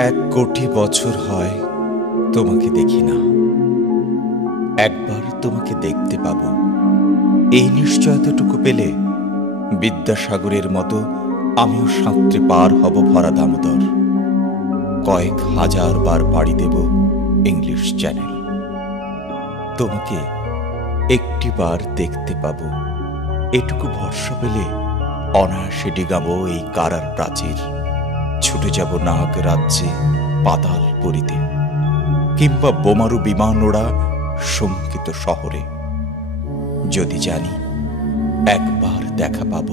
1 কোটি বছর হয় তোমাকে দেখি না। একবার তোমাকে দেখতে পাবো, এই নিশ্চয়তাটুকু পেলে বিদ্যাসাগরের মতো আমিও সাঁতরে পার হব ভরা দামোদর। কয়েক হাজার বার পাড়ি দেব ইংলিশ চ্যানেল। তোমাকে একটিবার দেখতে পাবো, এটুকু ভরসা পেলে অনায়াসে ডিগাবো এই কারার প্রাচীর। ছুটে যাব নাগ রাজ্যে পাতাল পুরীতে, কিংবা বোমারু বিমান ওড়া শঙ্কিত শহরে। যদি জানি একবার দেখা পাব,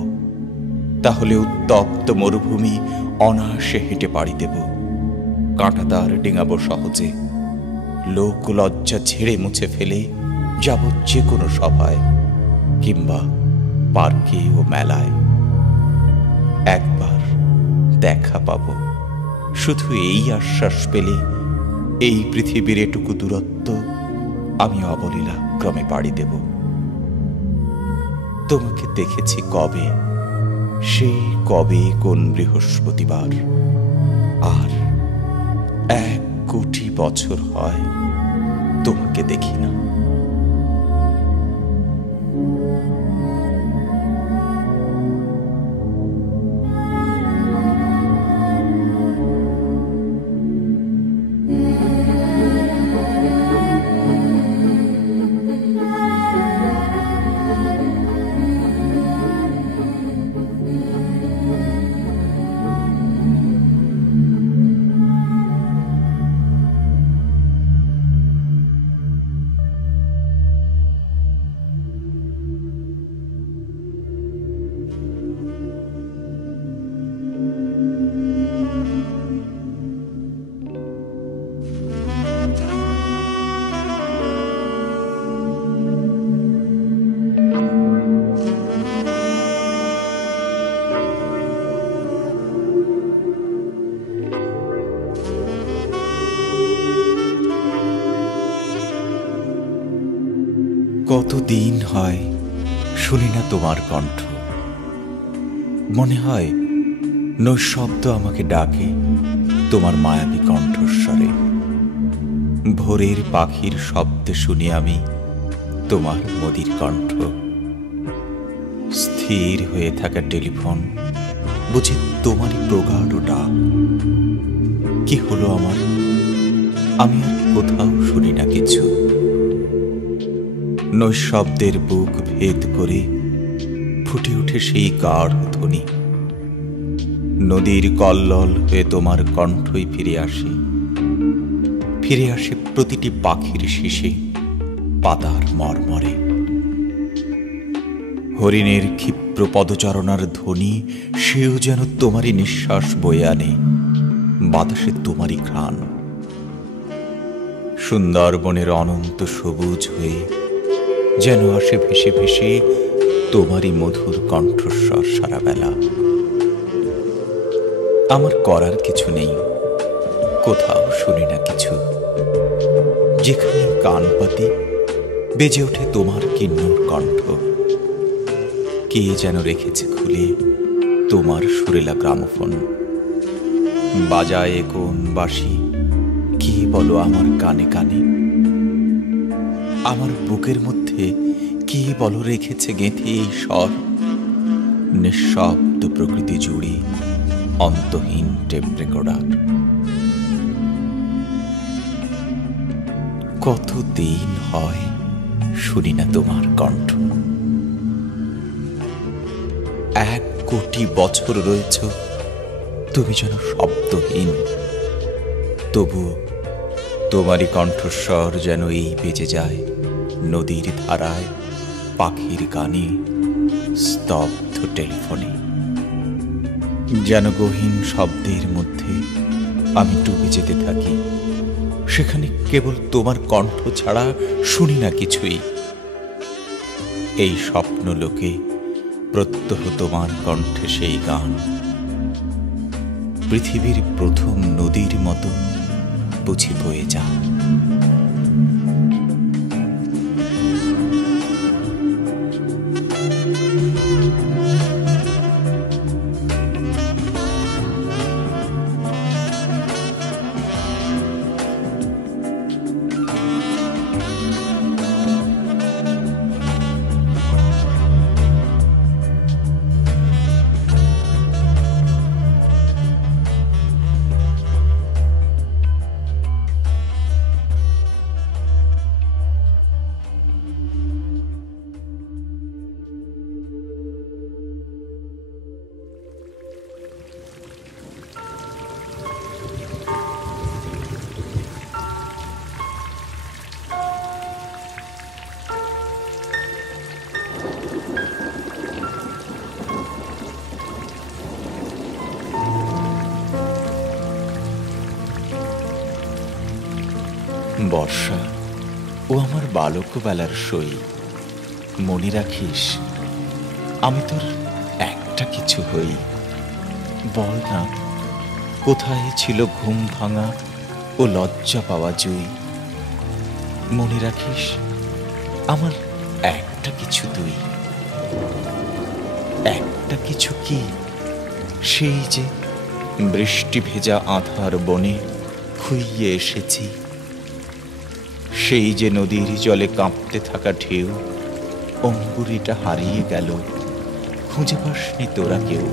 তাহলে উত্তপ্ত মরুভূমি অনায়াসে হেঁটে পাড়ি দেব। কাঁটাতার ডিঙাবো সহজে, লোক লজ্জা ঝেড়ে মুছে ফেলে যাব যে কোনো সভায়, কিংবা পার্কে ও মেলায়। একবার দেখা পাব, শুধু এই আশ্বাস পেলে এই পৃথিবীর এটুকু দূরত্ব আমি অবলীলা ক্রমে পাড়ি দেব। তোমাকে দেখেছি কবে, সেই কবে কোন বৃহস্পতিবার। আর 1 কোটি বছর হয় তোমাকে দেখি না। কতদিন হয় শুনি না তোমার কণ্ঠ। মনে হয় নৈশব্দ আমাকে ডাকে তোমার মায়াবী কণ্ঠস্বরে। ভোরের পাখির শব্দে শুনি আমি তোমার মধুর কণ্ঠ। স্থির হয়ে থাকা টেলিফোন বুঝি তোমারই প্রগাঢ় ডাক। কি হলো আমার, আমি আর কোথাও শুনি না কিছু। নৈশব্দের বুক ভেদ করে ফুটে ওঠে সেই গাঢ় ধ্বনি। নদীর কল্লোল হয়ে তোমার কণ্ঠই ফিরে আসে। ফিরে আসে প্রতিটি পাখির শিশে, পাতার মর্মরে। হরিণের ক্ষিপ্র পদচারণার ধ্বনি, সেও যেন তোমারই নিঃশ্বাস বয়ে আনে, বাতাসে তোমারই ঘ্রাণ। সুন্দরবনের অনন্ত সবুজ হয়ে যেন আসে ভেসে ভেসে তোমারই মধুর কণ্ঠস্বর সারা বেলা। আমার করার কিছু নেই, কোথাও শুনি না কিছু। যেখানে কান পাতি বেজে ওঠে তোমার কিন্নর কণ্ঠ। কে যেন রেখেছে খুলে তোমার সুরেলা গ্রামোফোন। বাজায় কোন বাঁশি, কি বলো আমার কানে কানে। আমার বুকের মধ্যে কি বলো রেখেছে গেঁথে এই স্বর। নিঃশব্দ প্রকৃতি জুড়ে অন্তহীন টেপ রেকর্ডার। কতদিন হয় শুনি না তোমার কণ্ঠ। 1 কোটি বছর রয়েছ তুমি যেন শব্দহীন। তবু তোমারই কণ্ঠস্বর যেন এই বেজে যায় নদীর ধারায়, পাখির গানে, স্তব্ধ টেলিফোনে। যেন গহীন শব্দের মধ্যে আমি ডুবে যেতে থাকি। সেখানে কেবল তোমার কণ্ঠ ছাড়া শুনি না কিছুই। এই স্বপ্ন লোকে প্রত্যহ তোমার কণ্ঠে সেই গান। পৃথিবীর প্রথম নদীর মতো বুঝি বয়ে যান। বর্ষা ও আমার বালকবেলার সই, মনে রাখিস আমি তোর একটা কিছু হই। বল না, কোথায় ছিল ঘুম ভাঙা ও লজ্জা পাওয়া জুই? মনে রাখিস আমার একটা কিছু তুই। একটা কিছু কি? সেই যে বৃষ্টি ভেজা আধার বনে খুইয়ে এসেছি, সেই যে নদীর জলে কাঁপতে থাকা ঢেউ, অঙ্গুরিটা হারিয়ে গেল, খুঁজে পাসনি তোরা কেউ।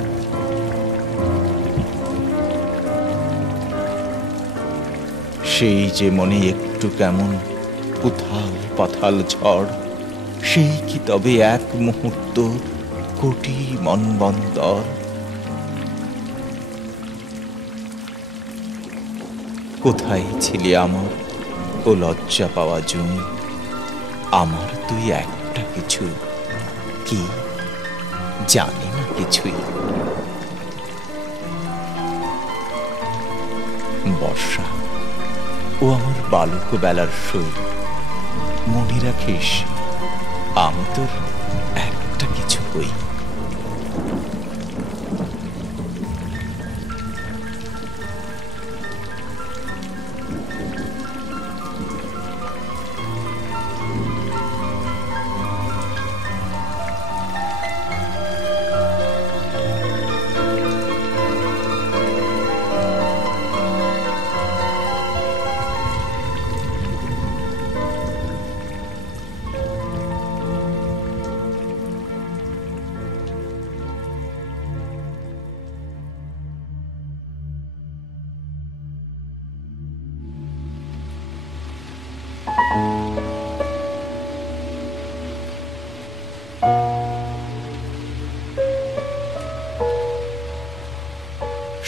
সেই যে মনে একটু কেমন উথাল পাথাল ঝড়, সেই কি তবে এক মুহূর্ত কোটি মনবন্তর? কোথায় ছিলি আমার ও লজ্জা পাওয়া জুন? আমার তুই একটা কিছু কি? জানি না কিছুই। বর্ষা ও আমার বালক বেলার সই, মনে রাখিস আমি তোর একটা কিছু হই।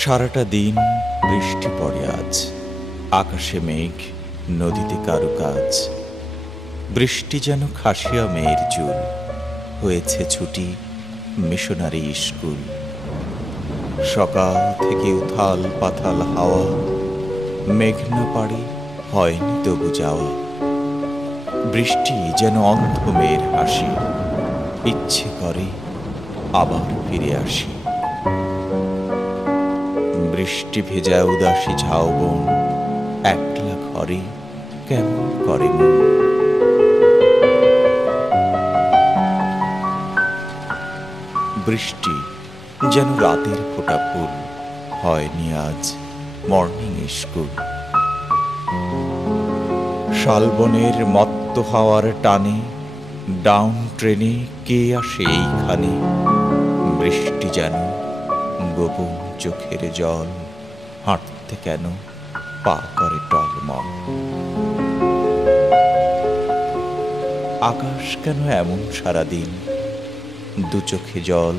সারাটা দিন বৃষ্টি পড়ে আজ, আকাশে মেঘ, নদীতে কারুকাজ। বৃষ্টি যেন খাসিয়া মেয়ের চুল, হয়েছে ছুটি মিশনারি স্কুল। সকাল থেকে উথাল পাথাল হাওয়া, মেঘনা পাড়ে হয়নি তবু যাওয়া। বৃষ্টি যেন অন্ধ মেয়ের হাসি, ইচ্ছে করে আবার ফিরে আসি। বৃষ্টি ভেজা উদাসী ঝাউবন, একলা ঘরে কেমন করে মন। বৃষ্টি যেন রাতের ফোঁটা ফুল, হয়নি আজ মর্নিং স্কুল। শালবনের মত্ত হাওয়ার টানে, ডাউন ট্রেনে কে আসে এইখানে? বৃষ্টি যেন গোপন চোখের জল, হাঁটতে কেন পা করে টলমল। আকাশ কেন এমন সারাদিন, দু চোখে জল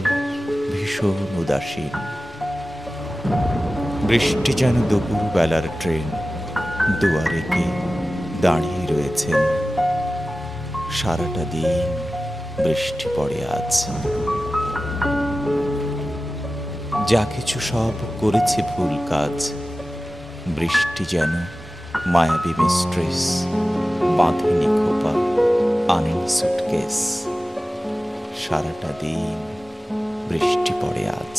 ভীষণ উদাসীন। বৃষ্টি যেন দুপুর বেলার ট্রেন, দুয়ারে কে দাঁড়িয়ে রয়েছেন। সারাটা দিন বৃষ্টি পড়ে আজ, যা কিছু সব করেছে ভুল কাজ। বৃষ্টি যেন মায়াবী মিস্ট্রেস, বাঁধেনি খোপা, আনেনি সুটকেস। সারাটা দিন বৃষ্টি পড়ে আজ।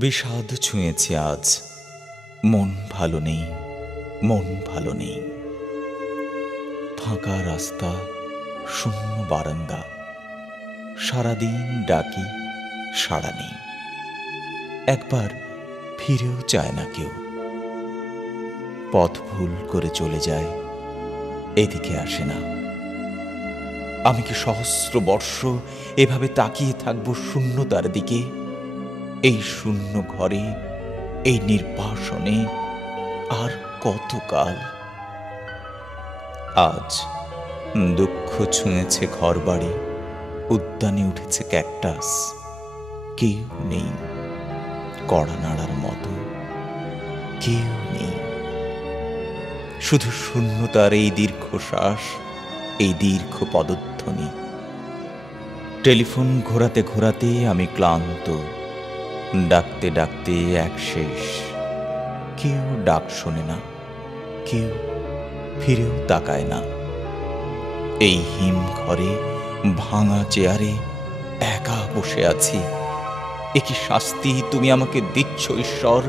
বিষাদ ছুঁয়েছে আজ, মন ভালো নেই, মন ভালো নেই। ফাঁকা রাস্তা, শূন্য বারান্দা, সারাদিন ডাকি সাড়া নেই। একবার ফিরেও চায় না কেউ, পথ ভুল করে চলে যায়, এদিকে আসে না। আমি কি সহস্র বর্ষ এভাবে তাকিয়ে থাকবো শূন্যতার দিকে? এই শূন্য ঘরে, এই নির্বাসনে আর কতকাল? আজ দুঃখ ছুঁয়েছে ঘর বাড়ি, উদ্যানে উঠেছে ক্যাকটাস। কেউ নেই কড়া নাড়ার মতো, কেউ নেই। শুধু শূন্যতার এই দীর্ঘশ্বাস, এই দীর্ঘ পদধ্বনি। টেলিফোন ঘোরাতে ঘোরাতে আমি ক্লান্ত, ডাকতে ডাকতে এক শেষ। কেউ ডাক শোনে না, কেউ ফিরেও তাকায় না। এই হিম ঘরে ভাঙা চেয়ারে একা বসে আছি। এ কি শাস্তি তুমি আমাকে দিচ্ছ ঈশ্বর?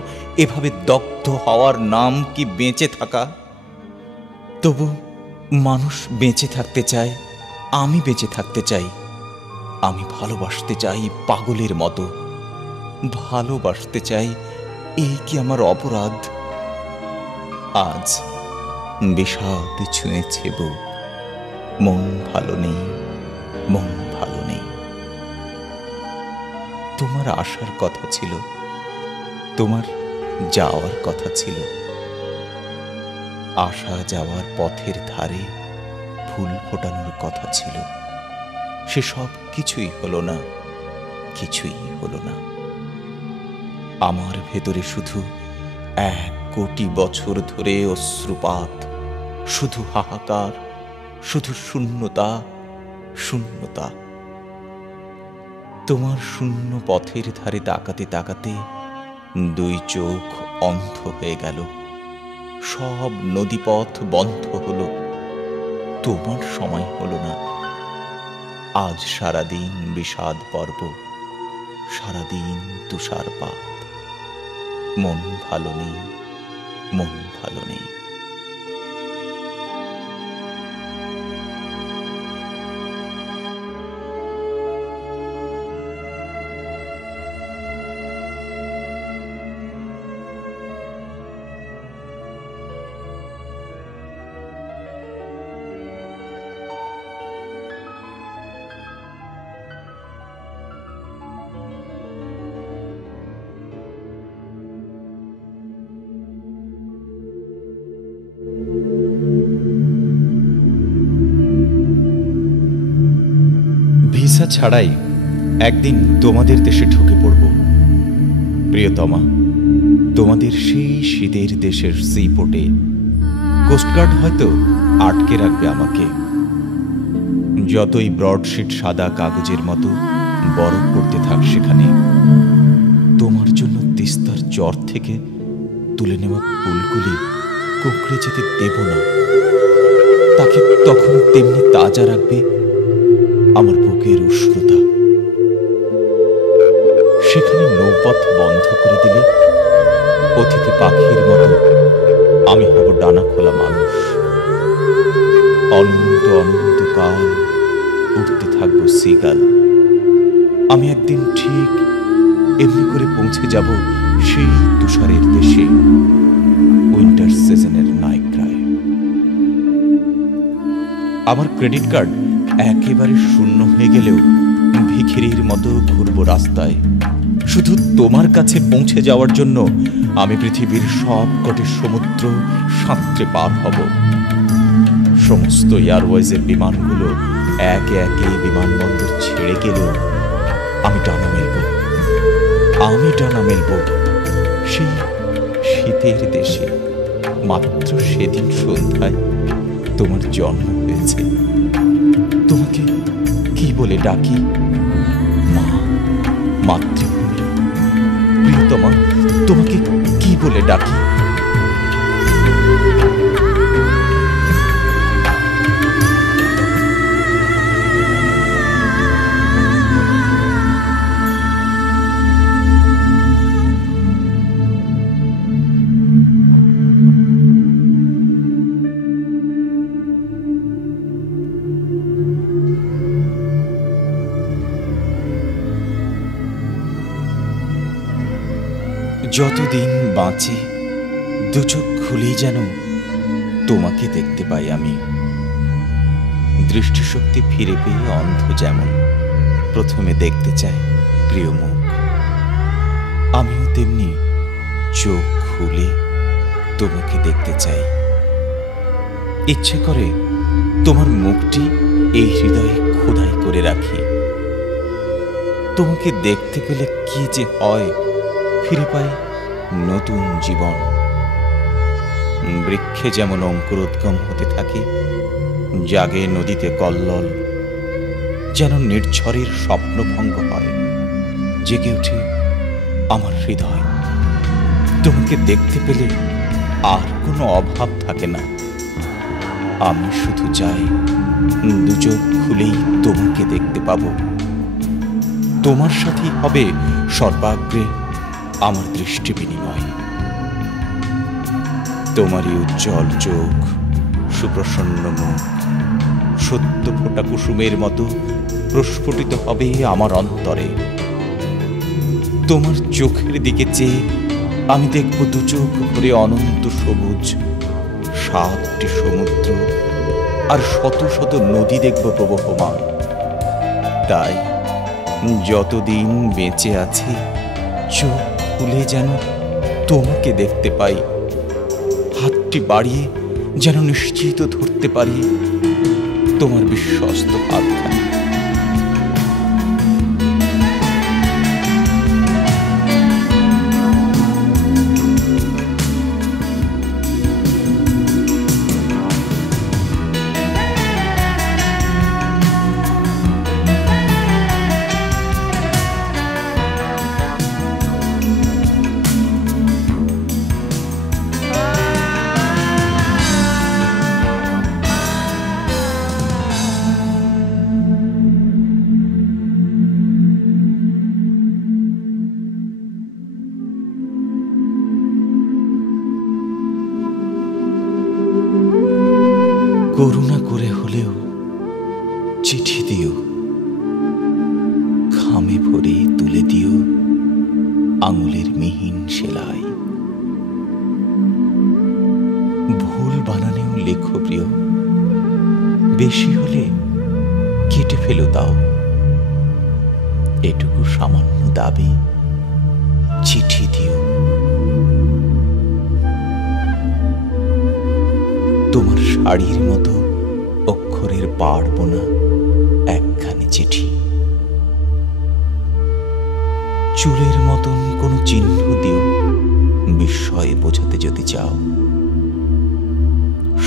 এভাবে দগ্ধ হওয়ার নাম কি বেঁচে থাকা? তবু মানুষ বেঁচে থাকতে চায়, আমি বেঁচে থাকতে চাই। আমি ভালোবাসতে চাই পাগলের মতো, ভালোবাসতে চাই। এই কি আমার অপরাধ? আজ বিষাদ ছুঁয়েছে বুক, মন ভালো নেই, মন ভালো নেই। তোমার আসার কথা ছিল, তোমার যাওয়ার কথা ছিল। আসা যাওয়ার পথের ধারে ফুল ফোটানোর কথা ছিল। সে সব কিছুই হলো না, কিছুই হলো না। আমার ভেতরে শুধু 1 কোটি বছর ধরে অশ্রুপাত, শুধু হাহাকার, শুধু শূন্যতা, শূন্যতা। তোমার শূন্য পথের ধারে তাকাতে তাকাতে 2 চোখ অন্ধ হয়ে গেল। সব নদীপথ বন্ধ হলো, তোমার সময় হলো না। আজ সারাদিন বিষাদ পর্ব, সারাদিন তুষারপাত। মন ভালো নেই, মন ভালো নেই। ভিসা ছাড়াই একদিন তোমাদের দেশে ঢুকে পড়ব। প্রিয়তমা, তোমাদের সেই শীতের দেশের সিপোর্টে কোস্টগার্ড হয়তো আটকে রাখবে আমাকে। যতই ব্রডশিট সাদা কাগজের মতো বরফ পড়তে থাক সেখানে, তোমার জন্য তিস্তার চর থেকে তুলে নেওয়া ফুলগুলি কুঁকড়ে যেতে দেব না। তাকে তখন তেমনি তাজা রাখবে আমার বুকের উষ্ণতা। সেখানে নৌপথ বন্ধ করে দিলে অতিথি পাখির মতো আমি হব ডানা খোলা মানুষ। অনন্ত অনন্তকাল উঠতে থাকবো সিগাল। আমি একদিন ঠিক এমনি করে পৌঁছে যাব সেই তুষারের দেশে, উইন্টার সিজনের নায়িকায়। আমার ক্রেডিট কার্ড একেবারে শূন্য হয়ে গেলেও ভিখিরির মতো ঘুরবো রাস্তায়। শুধু তোমার কাছে পৌঁছে যাওয়ার জন্য আমি পৃথিবীর সব কটি সমুদ্র সাঁতরে পার হব। সমস্ত এয়ারওয়েজের বিমানগুলো একে একে বিমানবন্দর ছেড়ে গেলেও আমি ডানা মেলব, আমি ডানা মেলব সেই শীতের দেশে। মাত্র সেদিন সন্ধ্যায় তোমার জন্ম হয়েছে। তোমাকে কি বলে ডাকি? মা, মাতৃভূমি। প্রিয়তমা, তোমাকে কি বলে ডাকি? যতদিন বাঁচি 2 চোখ খুলেই যেন তোমাকে দেখতে পাই আমি। দৃষ্টিশক্তি ফিরে পেয়ে অন্ধ যেমন প্রথমে দেখতে চায় প্রিয় মুখ, আমিও তেমনি চোখ খুলে তোমাকে দেখতে চাই। ইচ্ছে করে তোমার মুখটি এই হৃদয়ে খোদাই করে রাখি। তোমাকে দেখতে পেলে কি যে হয়, ফিরে পাই নতুন জীবন। বৃক্ষে যেমন অঙ্কুরোদ্গম হতে থাকে, জাগে নদীতে কল্লোল, যেন নির্ঝরের স্বপ্নভঙ্গ হয়, জেগে ওঠে আমার হৃদয়। তোমাকে দেখতে পেলে আর কোনো অভাব থাকে না। আমি শুধু চাই দুচোখ খুলেই তোমাকে দেখতে পাবো। তোমার সাথেই হবে সর্বাগ্রে আমার দৃষ্টি বিনিময়। তোমারই উজ্জ্বল চোখ, সুপ্রসন্ন মুখ, সত্য ফোটা কুসুমের মতো প্রস্ফুটিত হবে আমার অন্তরে। তোমার চোখের দিকে চেয়ে আমি দেখব দুচোখ ভরে অনন্ত সবুজ, 7টি সমুদ্র আর শত শত নদী দেখব প্রবহমান। তাই যতদিন বেঁচে আছি চোখ খুলে যেন তোমাকে দেখতে পাই, হাতটি বাড়িয়ে যেন নিশ্চিত ধরতে পারি তোমার বিশ্বস্ত হাতখানি। করুণা করে হলেও চিঠি দিও, খামে ভরে তুলে দিও আঙুলের মিহিন সেলাই। ভুল বানানেও লেখো প্রিয়, বেশি হলে কেটে ফেলো তাও। এটুকু সামান্য দাবি, চিঠি দিও। তোমার শাড়ির মতো অক্ষরের পাড়ব না একখানি চিঠি। চুলের মতন কোনো চিহ্ন দিও বিস্ময়ে বোঝাতে যদি চাও।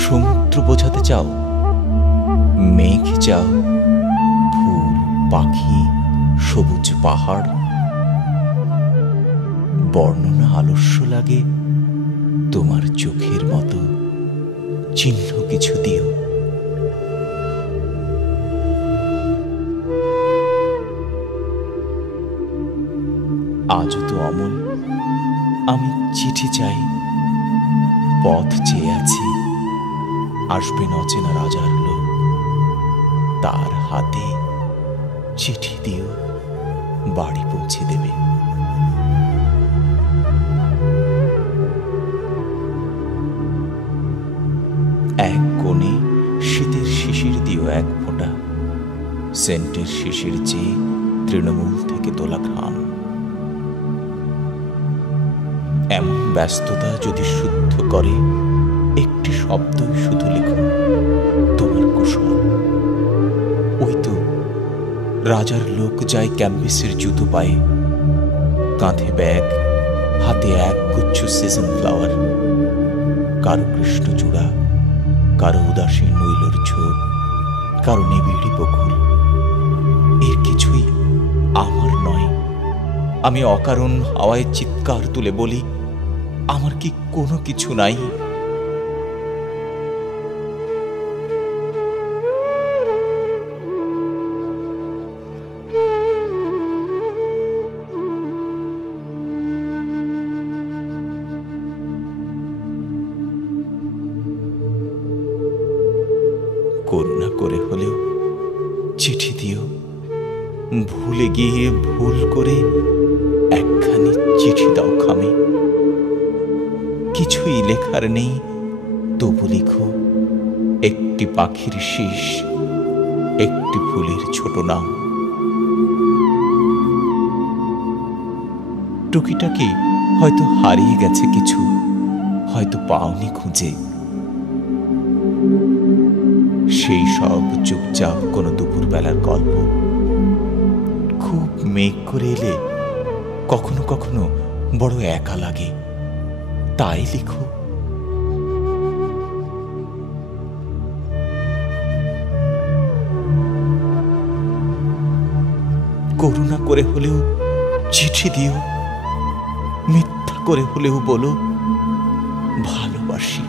সমুদ্র বোঝাতে চাও, মেঘ চাও, ফুল, পাখি, সবুজ পাহাড়। বর্ণনা আলস্য লাগে তোমার চোখের মতো চিহ্ন কিছু দিও। আজও তো অমল আমি চিঠি চাই, পথ চেয়ে আছি। আসবেন অচেনা রাজার লোক, তার হাতে চিঠি দিও, বাড়ি পৌঁছে দেবে। এক কোণে শীতের শিশির দিও এক ফোঁটা, সেন্টের শিশির চেয়ে তৃণমূল থেকে তোলা ঘ্রাণ। এমন ব্যস্ততা যদি শুদ্ধ করে একটি শব্দই শুধু লিখো, তোমার কুশল। ওই তো রাজার লোক যায় ক্যাম্বিসের জুতো পায়ে, কাঁধে ব্যাগ, হাতে এক গুচ্ছ সিজন ফ্লাওয়ার। কারো কৃষ্ণচূড়া, কারো উদাসীন নৈলর ঝোপ, কারো নিবিড়ি বকুল। এর কিছুই আমার নয়। আমি অকারণ হাওয়ায় চিৎকার তুলে বলি, আমার কি কোনো কিছু নাই? করুণা করে হলেও চিঠি দিও, ভুলে গিয়ে ভুল করে একখানি চিঠি দাও খামে। কিছুই লেখার নেই, তবু লিখো একটি পাখির শীষ, একটি ফুলের ছোট নাম। টুকিটাকি হয়তো হারিয়ে গেছে কিছু, হয়তো পাওনি খুঁজে। সেই সব চুপচাপ কোনো দুপুরবেলার গল্প। খুব মেঘ করে এলে কখনো কখনো বড় একা লাগে, তাই লিখো। করুণা করে হলেও চিঠি দিও, মিথ্যা করে হলেও বলো ভালোবাসি।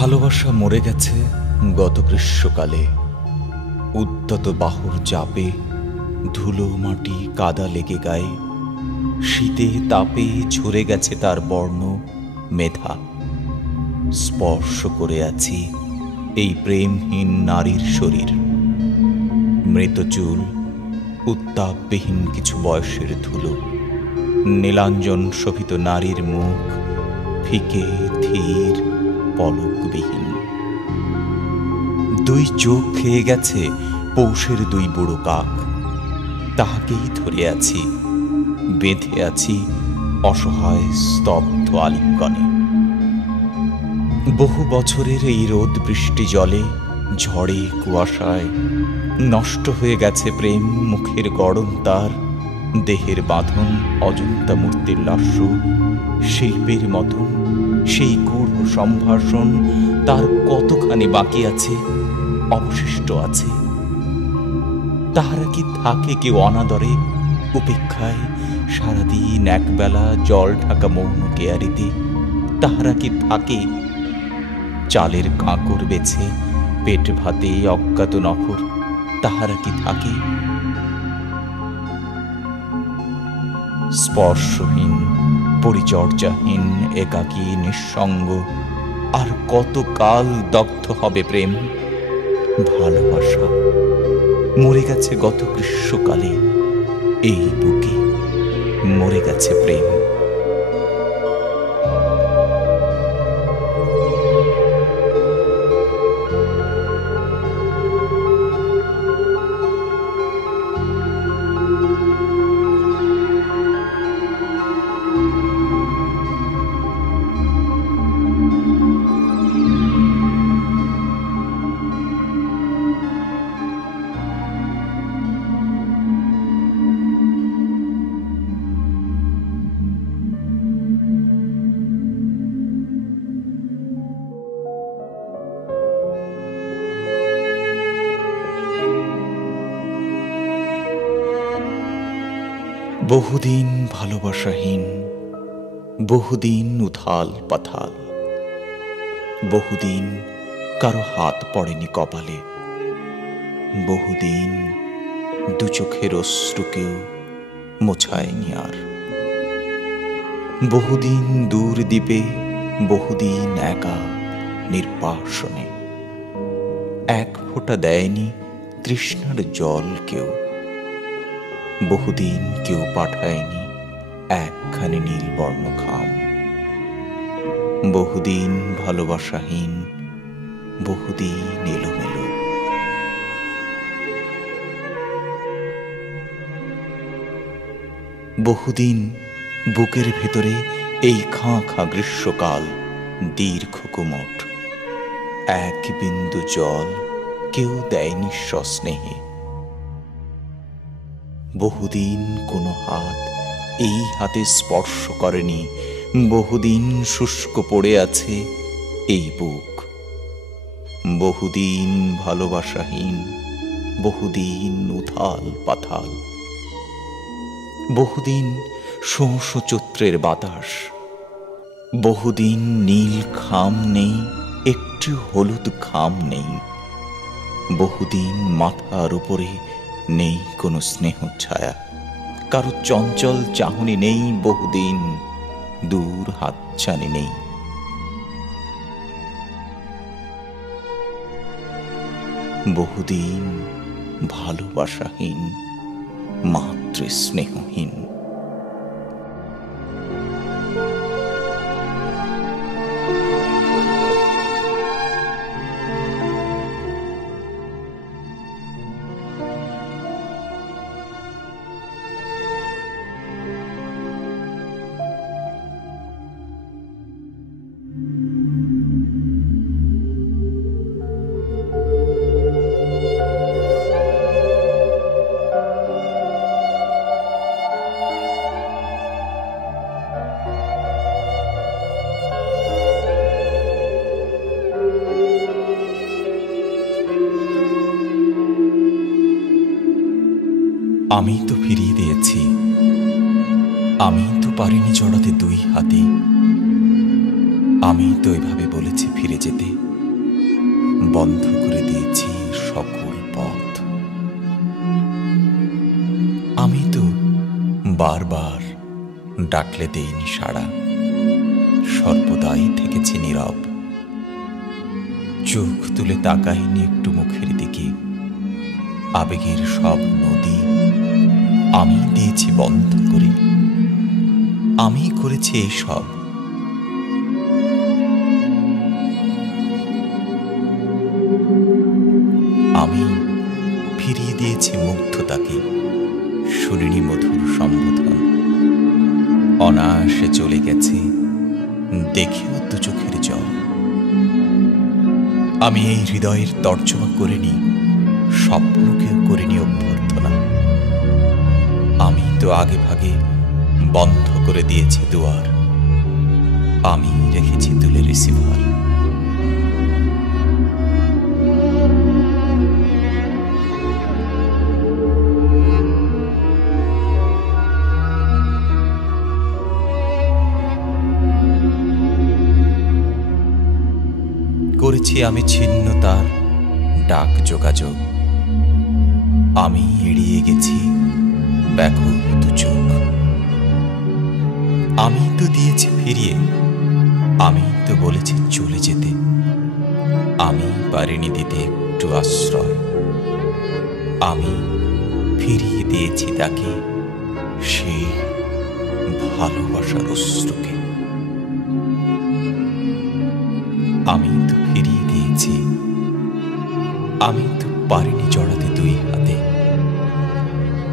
ভালোবাসা মরে গেছে গত গ্রীষ্মকালে, উদ্যত বাহুর চাপে ধুলো মাটি কাদা লেগে গায়ে, শীতে তাপে ঝরে গেছে তার বর্ণ মেধা। স্পর্শ করে আছি এই প্রেমহীন নারীর শরীর, মৃত চুল, উত্তাপবিহীন কিছু বয়সের ধুলো, নীলাঞ্জন শোভিত নারীর মুখ ফিকে ধীর পলকবিহীন। দুই চোখ খেয়ে গেছে পৌষের দুই বুড়ো কাক, তাহাকেই ধরে আছি, বেঁধে আছি অসহায় স্তব্ধ আলিঙ্গনে। বহু বছরের এই রোদ বৃষ্টি জলে ঝড়ে কুয়াশায় নষ্ট হয়ে গেছে প্রেম মুখের গড়ন তার, দেহের বাঁধন অজন্তা মূর্তির লাস্য, শিল্পের মতন সেই গূঢ় সম্ভাষণ তার কতখানি বাকি আছে, অবশিষ্ট আছে। তাহারা কি থাকে কেউ অনাদরে উপেক্ষায় সারাদিন একবেলা জল ঢাকা মৌন কেয়ারিতে? তাহারা কি থাকে চালের কাঁকর বেছে পেট ভাতে অজ্ঞাত নফর? তাহারা কি থাকে স্পর্শহীন পরিচর্যাহীন একাকী নিঃসঙ্গ? আর কতকাল দগ্ধ হবে প্রেম? ভালোবাসা মরে গেছে গত গ্রীষ্মকালে, এই বুকে মরে গেছে প্রেম। বহুদিন ভালোবাসাহীন, বহুদিন উথাল পাথাল, বহুদিন কারো হাত পড়েনি কপালে, বহুদিন দু চোখের অশ্রুকেও মোছায়নি আর, বহুদিন দূর দ্বীপে, বহুদিন একা নির্বাসনে, এক ফোঁটা দেয়নি তৃষ্ণার জল কেউ, বহুদিন কেউ পাঠায়নি একখানি নীলবর্ণ খাম। বহুদিন ভালোবাসাহীন, বহুদিন এলোমেলো। বহুদিন বুকের ভেতরে এই খাঁ খাঁ গ্রীষ্মকাল দীর্ঘ কুমট, এক বিন্দু জল কেউ দেয়নি সস্নেহে। বহুদিন কোনো হাত এই হাতে স্পর্শ করেনি, বহুদিন শুষ্ক পড়ে আছে এই বুক। বহুদিন ভালোবাসাহীন, বহুদিন উথাল পাথাল, বহুদিন শোঁসো চৈত্রের বাতাস, বহুদিন নীল খাম নেই একটু হলুদ ঘাম নেই, বহুদিন মাথার উপরে নেই কোনো স্নেহ ছায়া, কারো চঞ্চল চাহনি নেই, বহুদিন দূর হাতছানি নেই। বহুদিন ভালোবাসাহীন, মাতৃ স্নেহহীন। আমি তো ফিরিয়ে দিয়েছি, আমি তো পারিনি জড়াতে দুই হাতে, আমি তো এভাবে বলেছি ফিরে যেতে, বন্ধ করে দিয়েছি সকল পথ। আমি তো বারবার ডাকলে দেইনি সাড়া, সর্বদাই থেকেছি নীরব, চোখ তুলে তাকাইনি একটু মুখের দিকে। আবেগের সব নদী আমি দিয়েছি বন্ধ করে, আমি করেছি এইসব। আমি ফিরিয়ে দিয়েছি মুগ্ধতাকে, শুনিনি মধুর সম্বোধন, অনায়াসে চলে গেছে দেখেও দু চোখের জল। আমি এই হৃদয়ের তর্জমা করিনি, স্বপ্নকেও করিনি অভ্যর্থনা। আমি তো আগে ভাগে বন্ধ করে দিয়েছি দুয়ার, আমি রেখেছি তুলে রিসিভার। করেছি আমি ছিন্ন তার ডাক যোগাযোগ, আমি এড়িয়ে গেছি ব্যাকুল দু চোখ। আমি তো দিয়েছি ফিরিয়ে, আমি তো বলেছি চলে যেতে, আমি পারিনি দিতে একটু আশ্রয়। আমি ফিরিয়ে দিয়েছি তাকে সেই ভালোবাসার অশ্রুকে। আমি তো ফিরিয়ে দিয়েছি, আমি তো পারিনি জড়াতে দুই হাতে,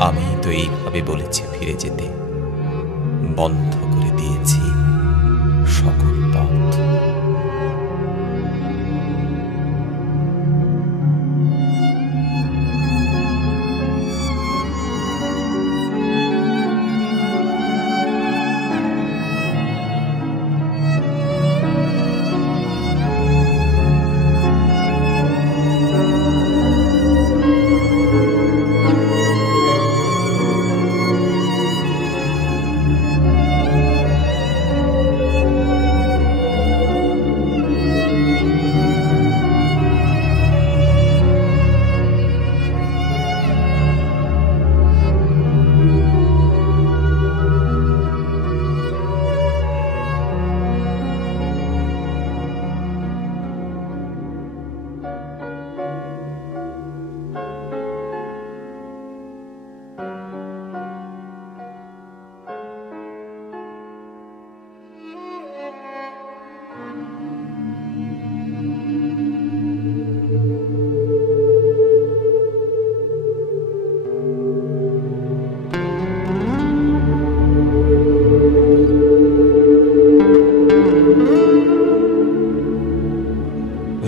আমি তো এইভাবে বলেছি ফিরে যেতে, বন্ধ করে দিয়েছি সকল পথ।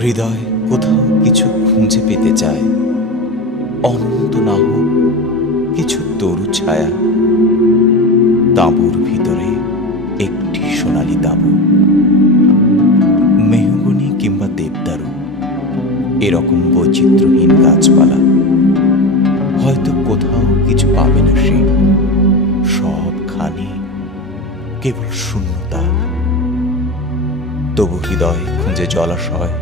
হৃদয় কোথাও কিছু খুঁজে পেতে চায়, অনন্ত না হোক কিছু তরু ছায়া, তাঁবুর ভিতরে একটি সোনালি তাঁবু, মেহগনি কিংবা দেবদারু, এরকম বৈচিত্র্যহীন গাছপালা। হয়তো কোথাও কিছু পাবে না সে, সবখানে কেবল শূন্যতা। তবু হৃদয় খুঁজে জলাশয়,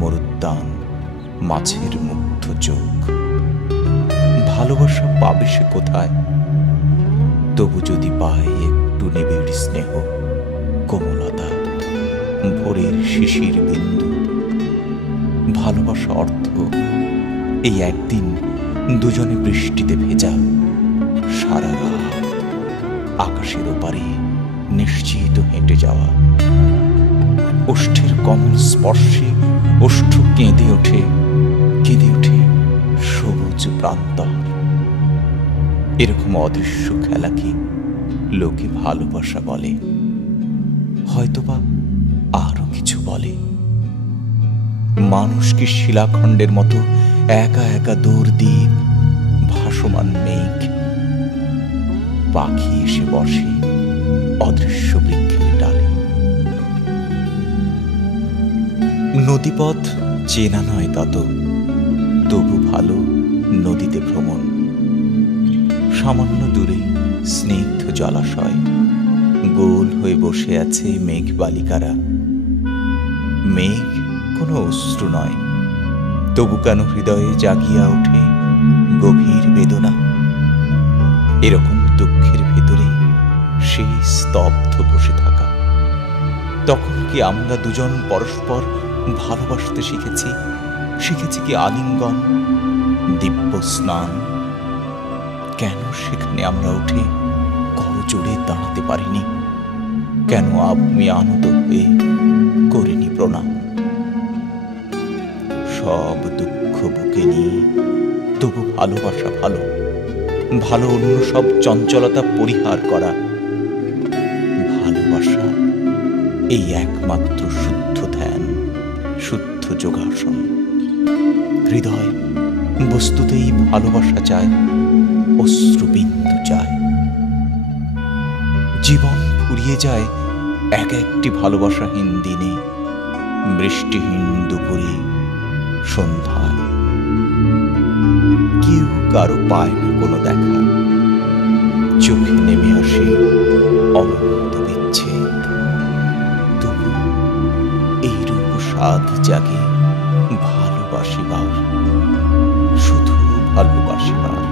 মরুদ্যান, মাছের মুগ্ধ চোখ। ভালোবাসা পাবে সে কোথায়? তবু যদি পায় একটু নিবিড় স্নেহ, কোমলতা, ভোরের শিশির বিন্দু। ভালোবাসা অর্থ এই একদিন দুজনে বৃষ্টিতে ভেজা, সারা রাত আকাশের ওপারে নিশ্চিত হেঁটে যাওয়া। ওষ্ঠের কমল স্পর্শে ওষ্ঠ কেঁদে ওঠে, কেঁদে ওঠে সবুজ প্রান্তর। এরকম অদৃশ্য খেলাকে লোকে ভালোবাসা বলে, হয়তোবা আরো কিছু বলে। মানুষ কি শিলাখণ্ডের মতো একা একা দূরদ্বীপ, ভাসমান মেঘ? পাখি এসে বসে অদৃশ্য বৃক্ষের ডালে। নদীপথ চেনা নয় তত, তবু ভালো নদীতে ভ্রমণ। সামান্য দূরে স্নিগ্ধ জলাশয়, গোল হয়ে বসে আছে মেঘ বালিকারা। মেঘ কোনো অশ্রু নয়, তবু কেন হৃদয়ে জাগিয়া ওঠে গভীর বেদনা। এরকম দুঃখের ভেতরে সেই স্তব্ধ বসে থাকা। তখন কি আমরা দুজন পরস্পর ভালোবাসতে শিখেছি? শিখেছি কি আলিঙ্গন, দিব্য স্নান? কেন সেখানে আমরা উঠে করজোড়ে দাঁড়াতে পারিনি? কেন আমি আনত হয়ে করিনি প্রণাম? সব দুঃখ বুকে নিয়ে তবু ভালোবাসা ভালো, ভালো অন্য সব চঞ্চলতা পরিহার করা। ভালোবাসা এই একমাত্র শুদ্ধ ধ্যান, শুদ্ধ যোগাসন। হৃদয় বস্তুতেই ভালোবাসা চায়, অশ্রুবিন্দু চায়। জীবন ফুরিয়ে যায় এক একটি ভালোবাসাহীন দিনে, বৃষ্টিহীন দুপুরে, সন্ধ্যায়। কেউ কারো পায় না কোনো দেখা, চোখে নেমে আসে অনন্ত বিচ্ছেদ। তবু এইরূপ সাধ জাগে ভালোবাসিবার, শুধু ভালোবাসিবার।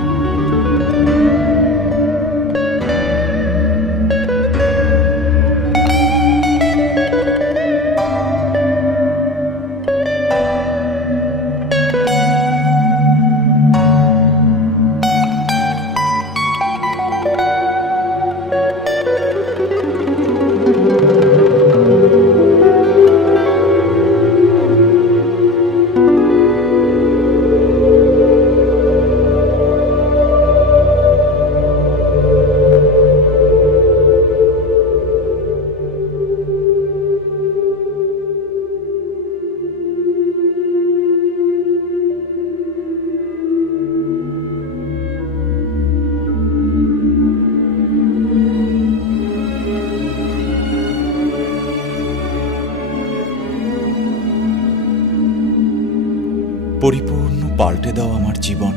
পরিপূর্ণ পাল্টে দাও আমার জীবন।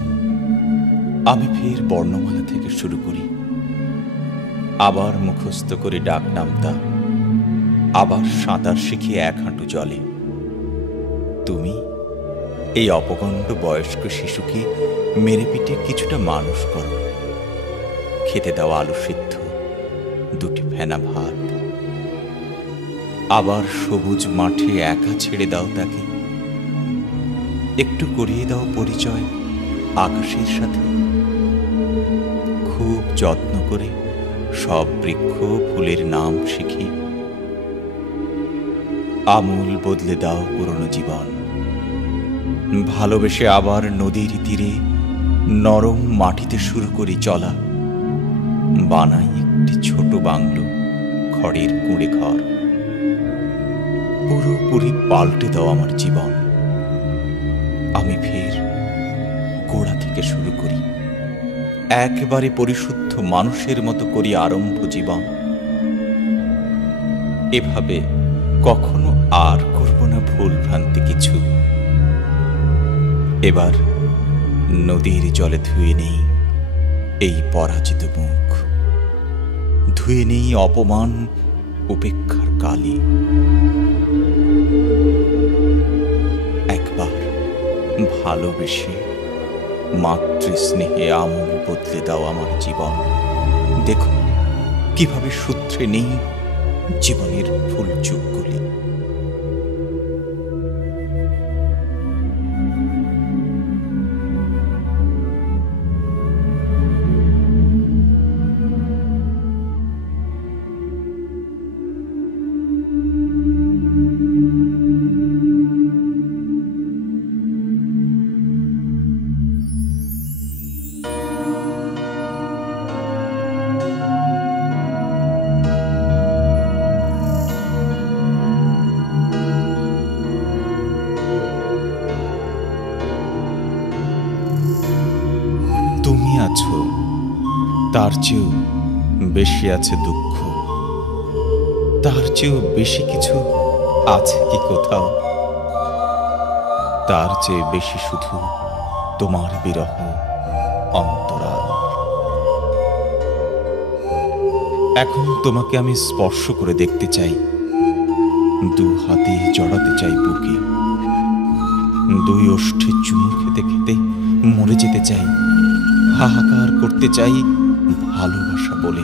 আমি ফের বর্ণমালা থেকে শুরু করি, আবার মুখস্থ করে ডাক নামতা, আবার সাঁতার শিখে এক হাঁটু জলে। তুমি এই অপগণ্ড বয়স্ক শিশুকে মেরে পিটে কিছুটা মানুষ করো। খেতে দাও আলু সিদ্ধ, দুটি ফেনা ভাত। আবার সবুজ মাঠে একা ছেড়ে দাও তাকে। একটু করিয়ে দাও পরিচয় আকাশের সাথে। খুব যত্ন করে সব বৃক্ষ ফুলের নাম শিখে আমূল বদলে দাও পুরনো জীবন। ভালোবেসে আবার নদীর তীরে নরম মাটিতে শুরু করি চলা। বানাই একটি ছোট বাংলো, খড়ের কুঁড়ে ঘর। পুরোপুরি পাল্টে দাও আমার জীবন। আমি ফের গোড়া থেকে শুরু করি, একেবারে পরিশুদ্ধ মানুষের মতো করি আরম্ভ জীবন। এভাবে কখনো আর করব না ভুল ভ্রান্তি কিছু। এবার নদীর জলে ধুয়ে নেই এই পরাজিত মুখ, ধুয়ে নেই অপমান উপেক্ষার কালি। ভালোবেসে মাতৃস্নেহে আমূল বদলে দাও আমার জীবন। দেখো কিভাবে সূত্রে নেই জীবনের ভুল চুকগুলি। তুমি আছো, তার চেয়েও বেশি আছে দুঃখ। তার চেয়েও বেশি কিছু আছে কি কোথাও? তার চেয়ে বেশি শুধু তোমার বিরহ অন্তরাল। এখন তোমাকে আমি স্পর্শ করে দেখতে চাই, দু হাতে জড়াতে চাই বুকে, দুই ওষ্ঠে চুমু খেতে খেতে মরে যেতে চাই, হাহাকার করতে চাই ভালোবাসা বলে।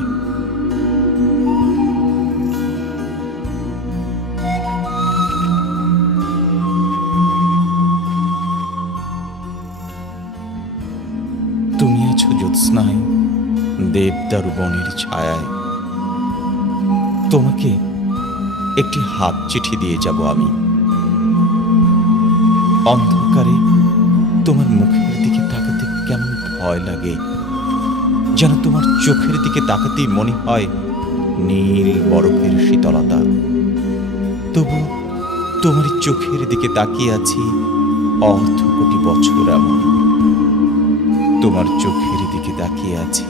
তুমি আছো জ্যোৎস্নায় দেবদারু বনের ছায়ায়। তোমাকে একটি হাত চিঠি দিয়ে যাব আমি। অন্ধকারে তোমার মুখের দিকে তাকাতে কেমন ভয় লাগে, যেন তোমার চোখের দিকে তাকাতেই মনে হয় নীল বরফের শীতলতা। তবু তোমার চোখের দিকে তাকিয়ে আছি অর্ধ কোটি বছর এমন। তোমার চোখের দিকে তাকিয়ে আছি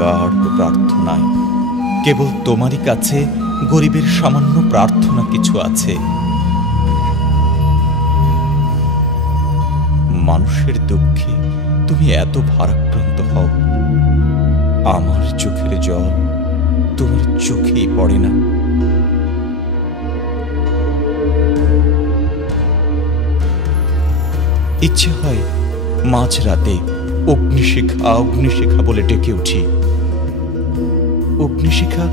গাঢ় প্রার্থনায়। কেবল তোমারই কাছে গরিবের সামান্য প্রার্থনা কিছু আছে। মানুষের দুঃখে তুমি এত ভারাক্রান্ত হও, আমার চোখের জল তোমার চোখেই পড়ে না। ইচ্ছে হয় মাঝরাতে অগ্নিশিখা অগ্নিশিখা বলে ডেকে উঠি। অগ্নিশিখা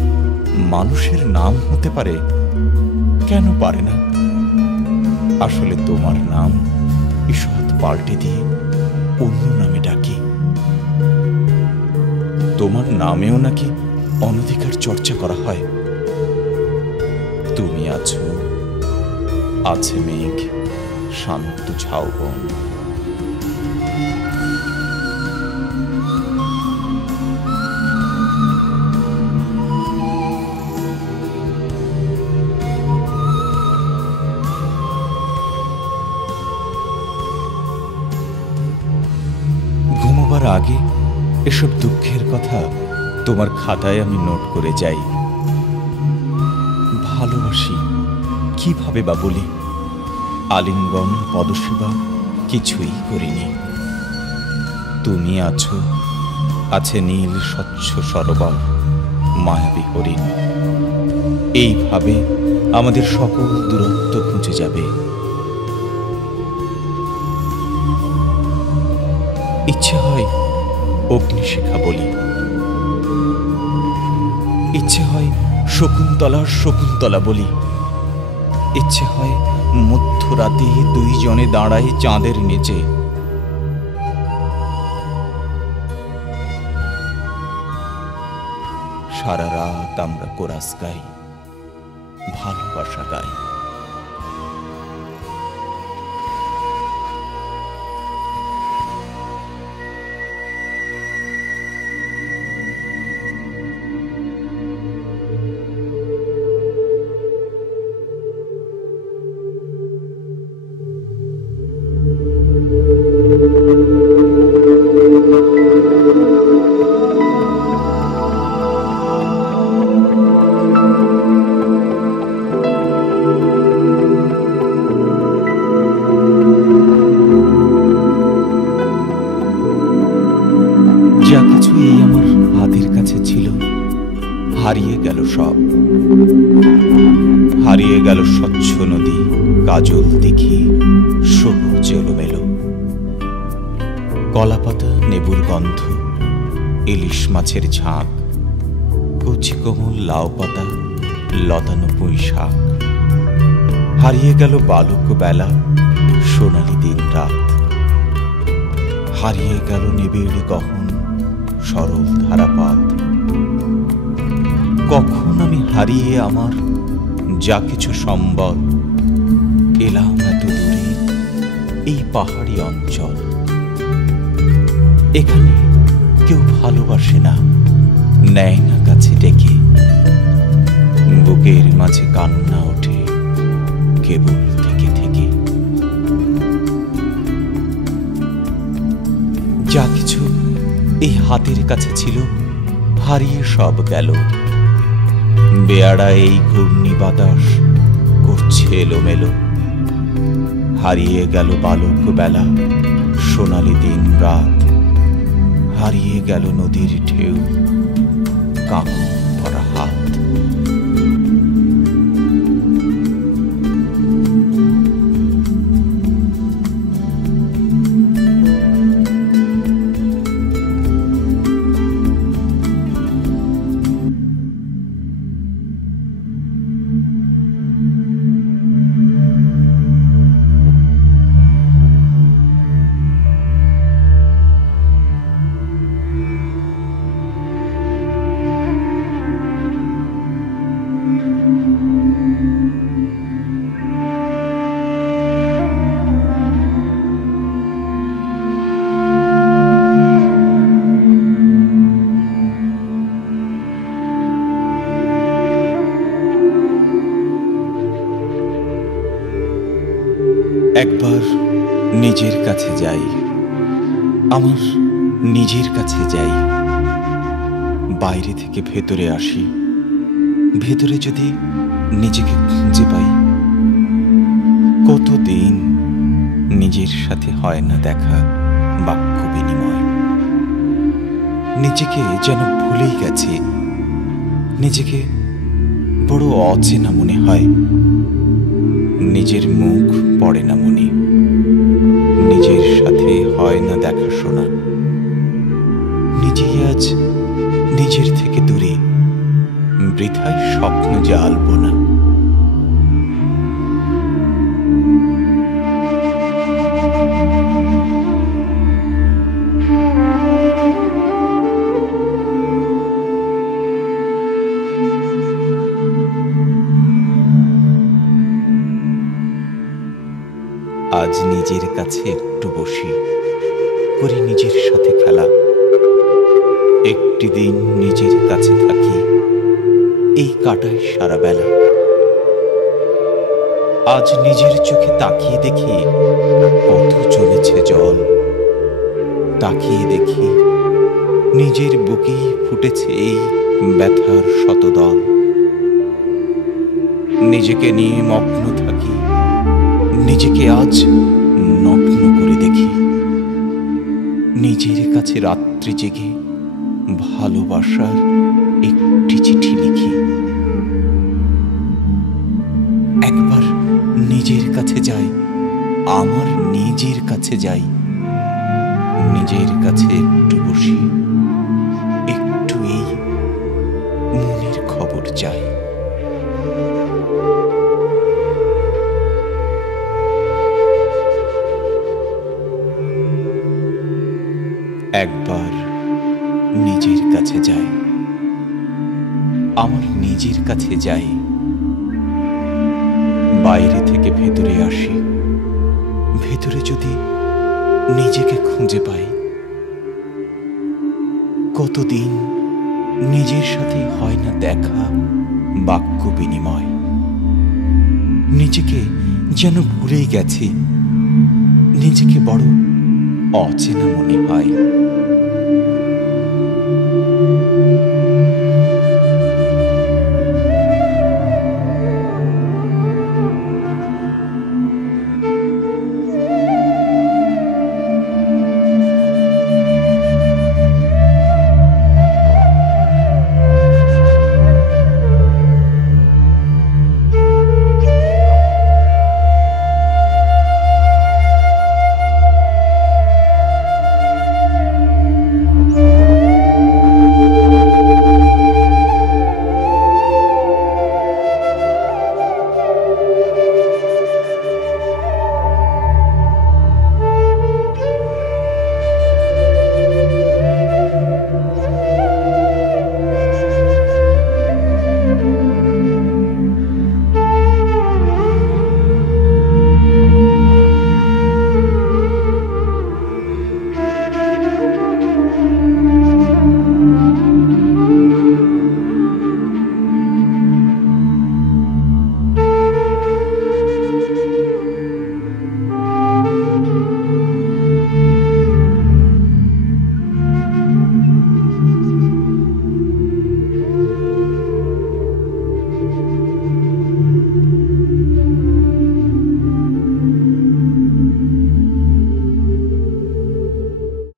মানুষের নাম হতে পারে, কেন পারে না? আসলে তোমার নাম ঈষৎ পাল্টে দিয়ে অন্য নামে ডাকি। তোমার নামেও নাকি অনধিকার চর্চা করা হয়। তুমি আছো, আছে মেঘ, শান্ত ঝাউবন। ঘুমোবার আগে এসব দুঃখের কথা তোমার খাতায় আমি নোট করে যাই। ভালোবাসি কিভাবে বা বলি? আলিঙ্গন পদসেবা কিছুই করিনি। তুমি আছো, আছে নীল স্বচ্ছ সরোবর, মায়াবী হরিণ। এইভাবে আমাদের সকল দূরত্ব ঘুচে যাবে। ইচ্ছে হয় অগ্নিশিখা বলি, ইচ্ছে হয় শকুন্তলা শকুন্তলা বলি, ইচ্ছে হয় মধ্যরাতে দুইজনে দাঁড়াই চাঁদের নিচে। সারা রাত আমরা কোরাস গাই, ভালোবাসা গাই। যা কিছু এই আমার হাতের কাছে ছিল হারিয়ে গেল সব। হারিয়ে গেল স্বচ্ছ নদী, কাজল দেখি সবুজ এলোমেলো, কলাপাতা নেবুর গন্ধ, ইলিশ মাছের ঝাঁক, কচি কোমল লাউ পাতা, লতানো পুঁই শাক। হারিয়ে গেল বালক বেলা, সোনালি দিন রাত। হারিয়ে গেল নিবিড় গহন, সরল ধারাপাত। কখন আমি হারিয়ে আমার যা কিছু সম্বল, এলাম এত দূরে এই পাহাড়ি অঞ্চল। এখানে কেউ ভালোবাসে না, নেয় না কাছে ডেকে। বুকের মাঝে কান্না ওঠে কেবল থেকে থেকে। যা কিছু এই হাতের কাছে ছিল, হারিয়ে সব গেল। বেয়াড়া এই ঘূর্ণি বাতাস করছে এলোমেলো। হারিয়ে গেল বালক বেলা, সোনালি দিন রাত। হারিয়ে গেল নদীর ঢেউ, কাঁকন ভরা হাত। একবার নিজের কাছে যাই, আমার নিজের কাছে যাই। বাইরে থেকে ভেতরে আসি, ভেতরে যদি নিজেকে খুঁজে পাই। কতদিন নিজের সাথে হয় না দেখা বাক্য বিনিময়। নিজেকে যেন ভুলেই গেছি, নিজেকে বড় অচেনা মনে হয়। নিজের মুখ পড়ে না মনে, নিজের সাথে হয় না দেখাশোনা। নিজেই আজ নিজের থেকে দূরে, বৃথায় স্বপ্ন জ্বালব না। আজ নিজের কাছে একটু বসি, করি নিজের সাথে খেলা। একটি দিন নিজের কাছে থাকি, এই কাটাই সারা বেলা। আজ নিজের চোখে তাকিয়ে দেখি কত জমেছে জল। তাকিয়ে দেখি নিজের বুকেই ফুটেছে এই ব্যথার শতদল। নিজেকে নিয়ে মগ্ন থাকি, নিজেকে আজ নগ্ন করে দেখি। নিজের কাছে রাত্রি জেগে ভালোবাসার একটি চিঠি লিখি। একবার নিজের কাছে যাই, আমার নিজের কাছে যাই। নিজের কাছে একটু বসি, একটু এই মনের খবর চাই। একবার নিজের কাছে যাই, আমার নিজের কাছে যাই। বাইরে থেকে ভেতরে আসি, ভেতরে যদি নিজেকে খুঁজে পাই। কতদিন নিজের সাথে হয় না দেখা বাক্য বিনিময়। নিজেকে যেন ভুলেই গেছি, নিজেকে বড় অচেনা মনে হয়।